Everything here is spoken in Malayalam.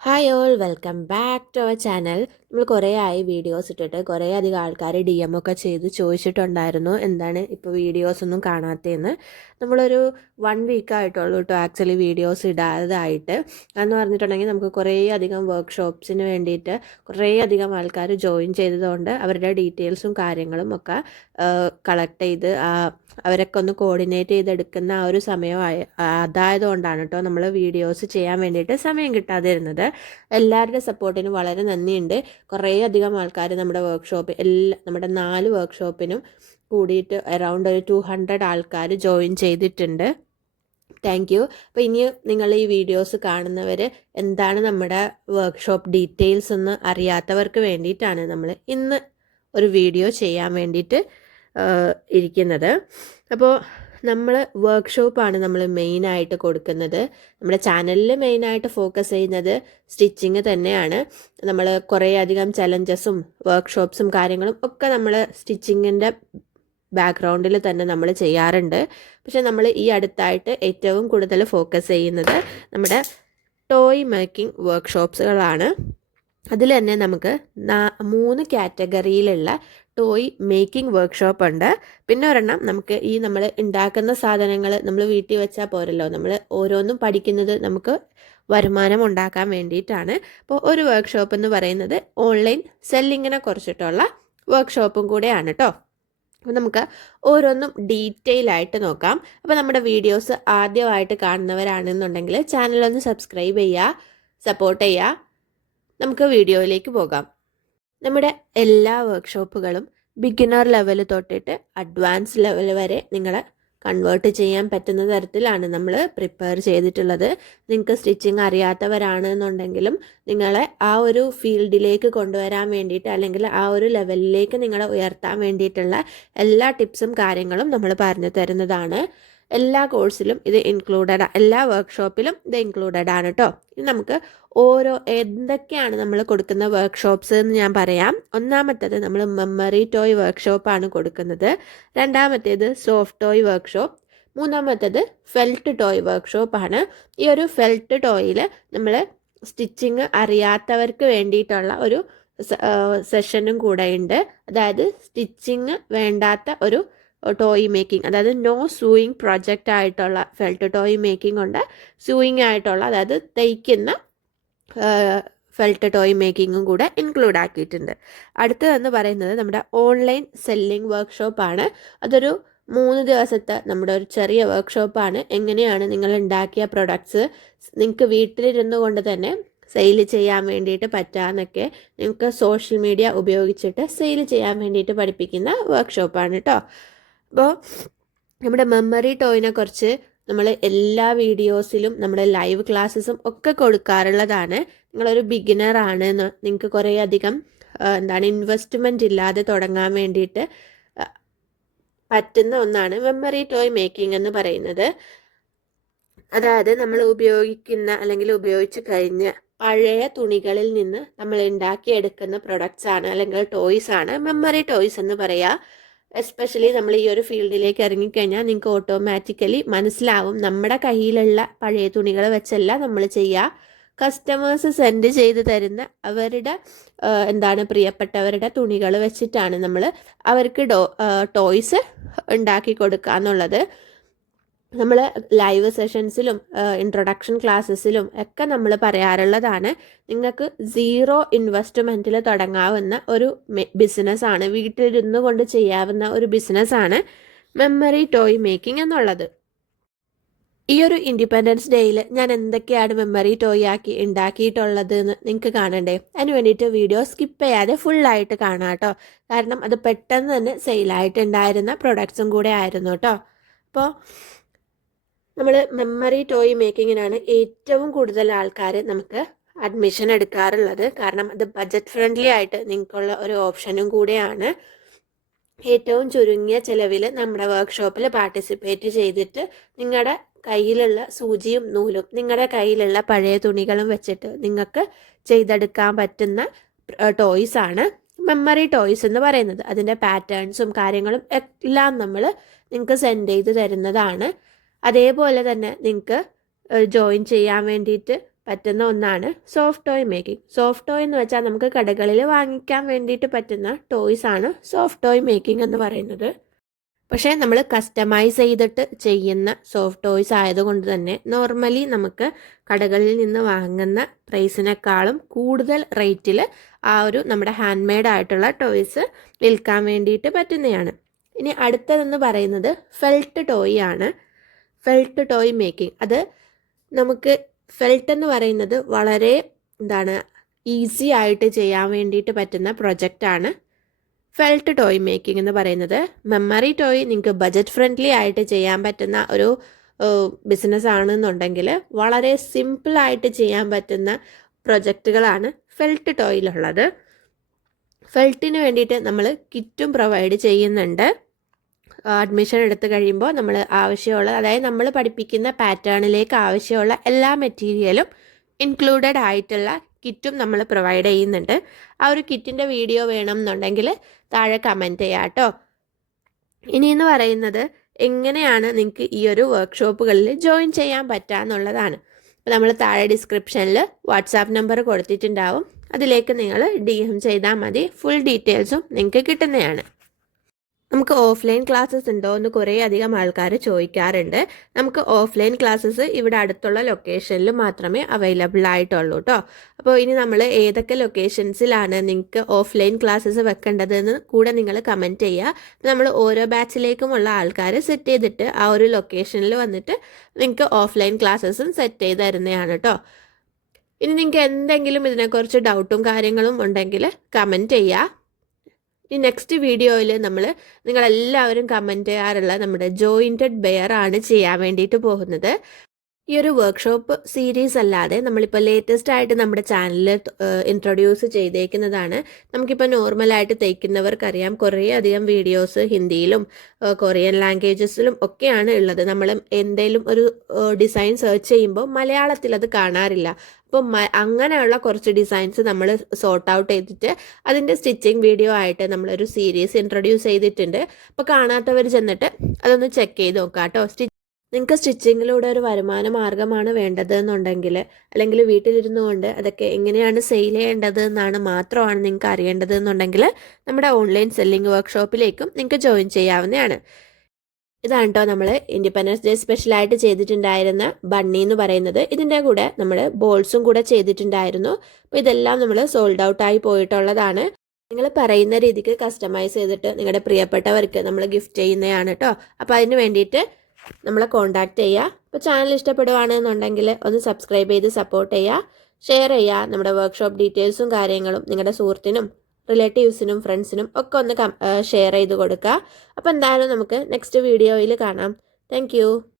hi all welcome back to our channel നമ്മൾ കുറേ ആയി വീഡിയോസ് ഇട്ടിട്ട് കുറേ അധികം ആൾക്കാർ ഡി എം ഒക്കെ ചെയ്ത് ചോദിച്ചിട്ടുണ്ടായിരുന്നു എന്താണ് ഇപ്പോൾ വീഡിയോസ് ഒന്നും കാണാത്തതെന്ന് നമ്മളൊരു വൺ വീക്ക് ആയിട്ടുള്ളൂ കേട്ടോ ആക്ച്വലി വീഡിയോസ് ഇടാതായിട്ട്. എന്ന് പറഞ്ഞിട്ടുണ്ടെങ്കിൽ നമുക്ക് കുറേ അധികം വർക്ക്ഷോപ്സിന് വേണ്ടിയിട്ട് കുറേ അധികം ആൾക്കാർ ജോയിൻ ചെയ്തതുകൊണ്ട് അവരുടെ ഡീറ്റെയിൽസും കാര്യങ്ങളും ഒക്കെ കളക്ട് ചെയ്ത് അവരൊക്കെ ഒന്ന് കോർഡിനേറ്റ് ചെയ്തെടുക്കുന്ന ആ ഒരു സമയമായ അതായതുകൊണ്ടാണ് കേട്ടോ നമ്മൾ വീഡിയോസ് ചെയ്യാൻ വേണ്ടിയിട്ട് സമയം കിട്ടാതിരുന്നത്. എല്ലാവരുടെ സപ്പോർട്ടിന് വളരെ നന്ദിയുണ്ട്. കുറേ അധികം ആൾക്കാർ നമ്മുടെ വർക്ക്ഷോപ്പ് എല്ലാ നമ്മുടെ നാല് വർക്ക്ഷോപ്പിനും കൂടിയിട്ട് അറൗണ്ട് ഒരു ടു ഹൺഡ്രഡ് ആൾക്കാർ ജോയിൻ ചെയ്തിട്ടുണ്ട്. താങ്ക് യു അപ്പോൾ ഇനി നിങ്ങൾ ഈ വീഡിയോസ് കാണുന്നവർ എന്താണ് നമ്മുടെ വർക്ക്ഷോപ്പ് ഡീറ്റെയിൽസ് എന്ന് അറിയാത്തവർക്ക് വേണ്ടിയിട്ടാണ് നമ്മൾ ഇന്ന് ഒരു വീഡിയോ ചെയ്യാൻ വേണ്ടിയിട്ട് ഇരിക്കുന്നത്. അപ്പോൾ നമ്മൾ വർക്ക്ഷോപ്പാണ് നമ്മൾ മെയിനായിട്ട് കൊടുക്കുന്നത്. നമ്മുടെ ചാനലിൽ മെയിനായിട്ട് ഫോക്കസ് ചെയ്യുന്നത് സ്റ്റിച്ചിങ് തന്നെയാണ്. നമ്മൾ കുറേ അധികം ചലഞ്ചസും വർക്ക്ഷോപ്സും കാര്യങ്ങളും ഒക്കെ നമ്മൾ സ്റ്റിച്ചിങ്ങിന്റെ ബാക്ക്ഗ്രൗണ്ടിൽ തന്നെ നമ്മൾ ചെയ്യാറുണ്ട്. പക്ഷെ നമ്മൾ ഈ അടുത്തായിട്ട് ഏറ്റവും കൂടുതൽ ഫോക്കസ് ചെയ്യുന്നത് നമ്മുടെ ടോയ് മേക്കിംഗ് വർക്ക്ഷോപ്സുകളാണ് അതിൽ തന്നെ നമുക്ക് മൂന്ന് കാറ്റഗറിയിലുള്ള ടോയ് മേക്കിംഗ് വർക്ക്ഷോപ്പ് ഉണ്ട്. പിന്നെ ഒരെണ്ണം നമുക്ക് ഈ നമ്മൾ ഉണ്ടാക്കുന്ന സാധനങ്ങൾ നമ്മൾ വീട്ടിൽ വെച്ചാൽ പോരല്ലോ. നമ്മൾ ഓരോന്നും പഠിക്കുന്നത് നമുക്ക് വരുമാനം ഉണ്ടാക്കാൻ വേണ്ടിയിട്ടാണ്. അപ്പോൾ ഒരു വർക്ക്ഷോപ്പ് എന്ന് പറയുന്നത് ഓൺലൈൻ സെല്ലിങ്ങിനെ കുറിച്ചിട്ടുള്ള വർക്ക്ഷോപ്പും കൂടെയാണ് കേട്ടോ അപ്പോൾ നമുക്ക് ഓരോന്നും ഡീറ്റെയിൽ ആയിട്ട് നോക്കാം. അപ്പോൾ നമ്മുടെ വീഡിയോസ് ആദ്യമായിട്ട് കാണുന്നവരാണെന്നുണ്ടെങ്കിൽ ചാനലൊന്ന് സബ്സ്ക്രൈബ് ചെയ്യുക സപ്പോർട്ട് ചെയ്യുക. നമുക്ക് വീഡിയോയിലേക്ക് പോകാം. നമ്മുടെ എല്ലാ വർക്ക്ഷോപ്പുകളും ബിഗിനർ ലെവൽ തൊട്ടിട്ട് അഡ്വാൻസ് ലെവൽ വരെ നിങ്ങളെ കൺവേർട്ട് ചെയ്യാൻ പറ്റുന്ന തരത്തിലാണ് നമ്മൾ പ്രിപ്പയർ ചെയ്തിട്ടുള്ളത്. നിങ്ങൾക്ക് സ്റ്റിച്ചിങ് അറിയാത്തവരാണെന്നുണ്ടെങ്കിലും നിങ്ങളെ ആ ഒരു ഫീൽഡിലേക്ക് കൊണ്ടുവരാൻ വേണ്ടിയിട്ട് അല്ലെങ്കിൽ ആ ഒരു ലെവലിലേക്ക് നിങ്ങളെ ഉയർത്താൻ വേണ്ടിയിട്ടുള്ള എല്ലാ ടിപ്സും കാര്യങ്ങളും നമ്മൾ പറഞ്ഞു തരുന്നതാണ്. എല്ലാ കോഴ്സിലും ഇത് ഇൻക്ലൂഡഡ് എല്ലാ വർക്ക്ഷോപ്പിലും ഇത് ഇൻക്ലൂഡഡ് ആണ് കേട്ടോ ഇനി നമുക്ക് ഓരോ എന്തൊക്കെയാണ് നമ്മൾ കൊടുക്കുന്ന വർക്ക്ഷോപ്സ് എന്ന് ഞാൻ പറയാം. ഒന്നാമത്തേത് നമ്മൾ മെമ്മറി ടോയ് വർക്ക്ഷോപ്പാണ് കൊടുക്കുന്നത്. രണ്ടാമത്തേത് സോഫ്റ്റ് ടോയ് വർക്ക്ഷോപ്പ് മൂന്നാമത്തേത് ഫെൽറ്റ് ടോയ് വർക്ക്ഷോപ്പാണ് ഈ ഒരു ഫെൽറ്റ് ടോയിൽ നമ്മൾ സ്റ്റിച്ചിങ് അറിയാത്തവർക്ക് വേണ്ടിയിട്ടുള്ള ഒരു സെഷനും കൂടെ ഉണ്ട്. അതായത് സ്റ്റിച്ചിങ് വേണ്ടാത്ത ഒരു ടോയ് മേക്കിംഗ് അതായത് നോ സൂയിങ് പ്രൊജക്റ്റ് ആയിട്ടുള്ള ഫെൽറ്റ് ടോയ് മേക്കിംഗ് ഉണ്ട്. സൂയിങ് ആയിട്ടുള്ള അതായത് തയ്ക്കുന്ന ഫെൽറ്റ് ടോയ് മേക്കിങ്ങും കൂടെ ഇൻക്ലൂഡ് ആക്കിയിട്ടുണ്ട്. അടുത്തതെന്ന് പറയുന്നത് നമ്മുടെ ഓൺലൈൻ സെല്ലിംഗ് വർക്ക്ഷോപ്പാണ് അതൊരു മൂന്ന് ദിവസത്തെ നമ്മുടെ ഒരു ചെറിയ വർക്ക്ഷോപ്പാണ് എങ്ങനെയാണ് നിങ്ങൾ ഉണ്ടാക്കിയ പ്രൊഡക്ട്സ് നിങ്ങൾക്ക് വീട്ടിലിരുന്നു കൊണ്ട് തന്നെ സെയിൽ ചെയ്യാൻ വേണ്ടിയിട്ട് പറ്റാന്നൊക്കെ നിങ്ങൾക്ക് സോഷ്യൽ മീഡിയ ഉപയോഗിച്ചിട്ട് സെയിൽ ചെയ്യാൻ വേണ്ടിയിട്ട് പഠിപ്പിക്കുന്ന വർക്ക്ഷോപ്പാണ് കേട്ടോ അപ്പോൾ നമ്മുടെ മെമ്മറി ടോയിനെ കുറിച്ച് നമ്മൾ എല്ലാ വീഡിയോസിലും നമ്മുടെ ലൈവ് ക്ലാസ്സസും ഒക്കെ കൊടുക്കാറുള്ളതാണ്. നിങ്ങളൊരു ബിഗിനർ ആണ് നിങ്ങൾക്ക് കുറേ അധികം എന്താണ് ഇൻവെസ്റ്റ്മെന്റ് ഇല്ലാതെ തുടങ്ങാൻ വേണ്ടിയിട്ട് പറ്റുന്ന ഒന്നാണ് മെമ്മറി ടോയ് മേക്കിംഗ് എന്ന് പറയുന്നത്. അതായത് നമ്മൾ ഉപയോഗിക്കുന്ന അല്ലെങ്കിൽ ഉപയോഗിച്ച് കഴിഞ്ഞ പഴയ തുണികളിൽ നിന്ന് നമ്മൾ ഉണ്ടാക്കിയെടുക്കുന്ന പ്രൊഡക്ട്സ് ആണ് അല്ലെങ്കിൽ ടോയ്സ് ആണ് മെമ്മറി ടോയ്സ് എന്ന് പറയുക എസ്പെഷ്യലി നമ്മൾ ഈ ഒരു ഫീൽഡിലേക്ക് ഇറങ്ങിക്കഴിഞ്ഞാൽ നിങ്ങൾക്ക് ഓട്ടോമാറ്റിക്കലി മനസ്സിലാവും നമ്മുടെ കയ്യിലുള്ള പഴയ തുണികൾ വെച്ചല്ല നമ്മൾ ചെയ്യുക കസ്റ്റമേഴ്സ് സെൻഡ് ചെയ്ത് തരുന്ന അവരുടെ എന്താണ് പ്രിയപ്പെട്ടവരുടെ തുണികൾ വെച്ചിട്ടാണ് നമ്മൾ അവർക്ക് ഡോ ടോയ്സ് ഉണ്ടാക്കി കൊടുക്കുക എന്നുള്ളത് നമ്മൾ ലൈവ് സെഷൻസിലും ഇൻട്രൊഡക്ഷൻ ക്ലാസ്സസിലും ഒക്കെ നമ്മൾ പറയാറുള്ളതാണ് നിങ്ങൾക്ക് സീറോ ഇൻവെസ്റ്റ്മെന്റിൽ തുടങ്ങാവുന്ന ഒരു ബിസിനസ്സാണ് വീട്ടിലിരുന്നു കൊണ്ട് ചെയ്യാവുന്ന ഒരു ബിസിനസ്സാണ് മെമ്മറി ടോയ് മേക്കിംഗ് എന്നുള്ളത്. ഈ ഒരു ഇൻഡിപെൻഡൻസ് ഡേയിൽ ഞാൻ എന്തൊക്കെയാണ് മെമ്മറി ടോയ് ആക്കി ഉണ്ടാക്കിയിട്ടുള്ളത് എന്ന് നിങ്ങൾക്ക് കാണണ്ടേ? അതിന് വേണ്ടിയിട്ട് വീഡിയോ സ്കിപ്പ് ചെയ്യാതെ ഫുള്ളായിട്ട് കാണാം കേട്ടോ. കാരണം അത് പെട്ടെന്ന് തന്നെ സെയിലായിട്ടുണ്ടായിരുന്ന പ്രൊഡക്ട്സും കൂടെ ആയിരുന്നു കേട്ടോ. അപ്പോൾ നമ്മൾ മെമ്മറി ടോയ് മേക്കിങ്ങിനാണ് ഏറ്റവും കൂടുതൽ ആൾക്കാർ നമുക്ക് അഡ്മിഷൻ എടുക്കാറുള്ളത്. കാരണം അത് ബജറ്റ് ഫ്രണ്ട്ലി ആയിട്ട് നിങ്ങൾക്കുള്ള ഒരു ഓപ്ഷനും കൂടെയാണ്. ഏറ്റവും ചുരുങ്ങിയ ചിലവിൽ നമ്മുടെ വർക്ക്ഷോപ്പിൽ പാർട്ടിസിപ്പേറ്റ് ചെയ്തിട്ട് നിങ്ങളുടെ കയ്യിലുള്ള സൂചിയും നൂലും നിങ്ങളുടെ കയ്യിലുള്ള പഴയ തുണികളും വെച്ചിട്ട് നിങ്ങൾക്ക് ചെയ്തെടുക്കാൻ പറ്റുന്ന ടോയ്സ് ആണ് മെമ്മറി ടോയ്സ് എന്ന് പറയുന്നത്. അതിന്റെ പാറ്റേൺസും കാര്യങ്ങളും എല്ലാം നമ്മൾ നിങ്ങൾക്ക് സെൻഡ് ചെയ്ത് തരുന്നതാണ്. അതേപോലെ തന്നെ നിങ്ങൾക്ക് ജോയിൻ ചെയ്യാൻ വേണ്ടിയിട്ട് പറ്റുന്ന ഒന്നാണ് soft toy making soft toy എന്ന് വെച്ചാൽ നമുക്ക് കടകളിൽ വാങ്ങിക്കാൻ വേണ്ടിയിട്ട് പറ്റുന്ന ടോയ്സ് ആണ് സോഫ്റ്റ് ടോയ് മേക്കിംഗ് എന്ന് പറയുന്നത്. പക്ഷേ നമ്മൾ കസ്റ്റമൈസ് ചെയ്തിട്ട് ചെയ്യുന്ന സോഫ്റ്റ് ടോയ്സ് ആയതുകൊണ്ട് തന്നെ നോർമലി നമുക്ക് കടകളിൽ നിന്ന് വാങ്ങുന്ന പ്രൈസിനേക്കാളും കൂടുതൽ റേറ്റിൽ ആ ഒരു നമ്മുടെ ഹാൻഡ് മെയ്ഡ് ആയിട്ടുള്ള ടോയ്സ് വിൽക്കാൻ വേണ്ടിയിട്ട് പറ്റുന്നതാണ്. ഇനി അടുത്തതെന്ന് പറയുന്നത് ഫെൽറ്റ് ടോയ് ആണ്. ഫെൽറ്റ് ടോയ് മേക്കിംഗ് അത് നമുക്ക് ഫെൽറ്റ് എന്ന് പറയുന്നത് വളരെ എന്താണ് ഈസി ആയിട്ട് ചെയ്യാൻ വേണ്ടിയിട്ട് പറ്റുന്ന പ്രൊജക്റ്റാണ് ഫെൽറ്റ് ടോയ് മേക്കിംഗ് എന്ന് പറയുന്നത്. മെമ്മറി ടോയ് നിങ്ങൾക്ക് ബജറ്റ് ഫ്രണ്ട്ലി ആയിട്ട് ചെയ്യാൻ പറ്റുന്ന ഒരു ബിസിനസ് ആണെന്നുണ്ടെങ്കിൽ വളരെ സിമ്പിളായിട്ട് ചെയ്യാൻ പറ്റുന്ന പ്രൊജക്റ്റുകളാണ് ഫെൽറ്റ് ടോയിലുള്ളത് ഫെൽറ്റിന് വേണ്ടിയിട്ട് നമ്മൾ കിറ്റും പ്രൊവൈഡ് ചെയ്യുന്നുണ്ട്. അഡ്മിഷൻ എടുത്തു കഴിയുമ്പോൾ നമ്മൾ ആവശ്യമുള്ള അതായത് നമ്മൾ പഠിപ്പിക്കുന്ന പാറ്റേണിലേക്ക് ആവശ്യമുള്ള എല്ലാ മെറ്റീരിയലും ഇൻക്ലൂഡഡ് ആയിട്ടുള്ള കിറ്റും നമ്മൾ പ്രൊവൈഡ് ചെയ്യുന്നുണ്ട്. ആ ഒരു കിറ്റിന്റെ വീഡിയോ വേണം എന്നുണ്ടെങ്കിൽ താഴെ കമന്റ് ചെയ്യാം കേട്ടോ ഇനിയെന്ന് പറയുന്നത് എങ്ങനെയാണ് നിങ്ങൾക്ക് ഈ ഒരു വർക്ക്ഷോപ്പുകളിൽ ജോയിൻ ചെയ്യാൻ പറ്റുക എന്നുള്ളതാണ് അപ്പോൾ നമ്മൾ താഴെ ഡിസ്ക്രിപ്ഷനിൽ വാട്സാപ്പ് നമ്പർ കൊടുത്തിട്ടുണ്ടാവും. അതിലേക്ക് നിങ്ങൾ ഡി എം ചെയ്താൽ മതി. ഫുൾ ഡീറ്റെയിൽസും നിങ്ങൾക്ക് കിട്ടുന്നതാണ്. നമുക്ക് ഓഫ്ലൈൻ ക്ലാസ്സസ് ഉണ്ടോ എന്ന് കുറേ അധികം ആൾക്കാർ ചോദിക്കാറുണ്ട്. നമുക്ക് ഓഫ്ലൈൻ ക്ലാസ്സസ് ഇവിടെ അടുത്തുള്ള ലൊക്കേഷനിൽ മാത്രമേ അവൈലബിൾ ആയിട്ടുള്ളൂ കേട്ടോ അപ്പോൾ ഇനി നമ്മൾ ഏതൊക്കെ ലൊക്കേഷൻസിലാണ് നിങ്ങൾക്ക് ഓഫ്ലൈൻ ക്ലാസ്സസ് വെക്കേണ്ടതെന്ന് കൂടെ നിങ്ങൾ കമന്റ് ചെയ്യുക. നമ്മൾ ഓരോ ബാച്ചിലേക്കുമുള്ള ആൾക്കാർ സെറ്റ് ചെയ്തിട്ട് ആ ഒരു ലൊക്കേഷനിൽ വന്നിട്ട് നിങ്ങൾക്ക് ഓഫ്ലൈൻ ക്ലാസ്സസും സെറ്റ് ചെയ്ത് തരുന്നതാണ് കേട്ടോ ഇനി നിങ്ങൾക്ക് എന്തെങ്കിലും ഇതിനെക്കുറിച്ച് ഡൗട്ടും കാര്യങ്ങളും ഉണ്ടെങ്കിൽ കമന്റ് ചെയ്യുക. ഈ നെക്സ്റ്റ് വീഡിയോയിൽ നമ്മൾ നിങ്ങളെല്ലാവരും കമന്റ് ചെയ്യാറുള്ള നമ്മുടെ ജോയിന്റഡ് ബെയർ ആണ് ചെയ്യാൻ വേണ്ടിയിട്ട് പോകുന്നത്. ഈ ഒരു വർക്ക്ഷോപ്പ് സീരീസ് അല്ലാതെ നമ്മളിപ്പോൾ ലേറ്റസ്റ്റ് ആയിട്ട് നമ്മുടെ ചാനലിൽ ഇൻട്രൊഡ്യൂസ് ചെയ്തേക്കുന്നതാണ്. നമുക്കിപ്പോൾ നോർമലായിട്ട് തയ്ക്കുന്നവർക്കറിയാം കുറേ അധികം വീഡിയോസ് ഹിന്ദിയിലും കൊറിയൻ ലാംഗ്വേജസിലും ഒക്കെയാണ് ഉള്ളത്. നമ്മൾ എന്തെങ്കിലും ഒരു ഡിസൈൻ സെർച്ച് ചെയ്യുമ്പോൾ മലയാളത്തിൽ അത് കാണാറില്ല. അപ്പോൾ അങ്ങനെയുള്ള കുറച്ച് ഡിസൈൻസ് നമ്മൾ സോർട്ട് ഔട്ട് ചെയ്തിട്ട് അതിന്റെ സ്റ്റിച്ചിങ് വീഡിയോ ആയിട്ട് നമ്മളൊരു സീരീസ് ഇൻട്രൊഡ്യൂസ് ചെയ്തിട്ടുണ്ട്. അപ്പോൾ കാണാത്തവർ ചെന്നിട്ട് അതൊന്ന് ചെക്ക് ചെയ്ത് നോക്കാം കേട്ടോ സ്റ്റിച്ച് നിങ്ങൾക്ക് സ്റ്റിച്ചിങ്ങിലൂടെ ഒരു വരുമാന മാർഗമാണ് വേണ്ടത് എന്നുണ്ടെങ്കിൽ അല്ലെങ്കിൽ വീട്ടിലിരുന്നു കൊണ്ട് അതൊക്കെ എങ്ങനെയാണ് സെയിൽ ചെയ്യേണ്ടത് എന്നാണ് മാത്രമാണ് നിങ്ങൾക്ക് അറിയേണ്ടത് എന്നുണ്ടെങ്കിൽ നമ്മുടെ ഓൺലൈൻ സെല്ലിംഗ് വർക്ക്ഷോപ്പിലേക്കും നിങ്ങൾക്ക് ജോയിൻ ചെയ്യാവുന്നതാണ്. ഇതാണ് കേട്ടോ നമ്മൾ ഇൻഡിപെൻഡൻസ് ഡേ സ്പെഷ്യലായിട്ട് ചെയ്തിട്ടുണ്ടായിരുന്ന ബണ്ണി എന്ന് പറയുന്നത്. ഇതിന്റെ കൂടെ നമ്മൾ ബോൾസും കൂടെ ചെയ്തിട്ടുണ്ടായിരുന്നു. അപ്പോൾ ഇതെല്ലാം നമ്മൾ സോൾഡ് ഔട്ട് ആയി പോയിട്ടുള്ളതാണ്. നിങ്ങൾ പറയുന്ന രീതിക്ക് കസ്റ്റമൈസ് ചെയ്തിട്ട് നിങ്ങളുടെ പ്രിയപ്പെട്ടവർക്ക് നമ്മൾ ഗിഫ്റ്റ് ചെയ്യുന്നതാണ് കേട്ടോ അപ്പോൾ അതിന് വേണ്ടിയിട്ട് നമ്മളെ കോൺടാക്ട് ചെയ്യുക അപ്പോൾ ചാനൽ ഇഷ്ടപ്പെടുവാണെന്നുണ്ടെങ്കിൽ ഒന്ന് സബ്സ്ക്രൈബ് ചെയ്ത് സപ്പോർട്ട് ചെയ്യുക ഷെയർ ചെയ്യുക നമ്മുടെ വർക്ക്ഷോപ്പ് ഡീറ്റെയിൽസും കാര്യങ്ങളും നിങ്ങളുടെ സുഹൃത്തിനും റിലേറ്റീവ്സിനും ഫ്രണ്ട്സിനും ഒക്കെ ഒന്ന് ഷെയർ ചെയ്ത് കൊടുക്കുക അപ്പോൾ എന്തായാലും നമുക്ക് നെക്സ്റ്റ് വീഡിയോയിൽ കാണാം. താങ്ക്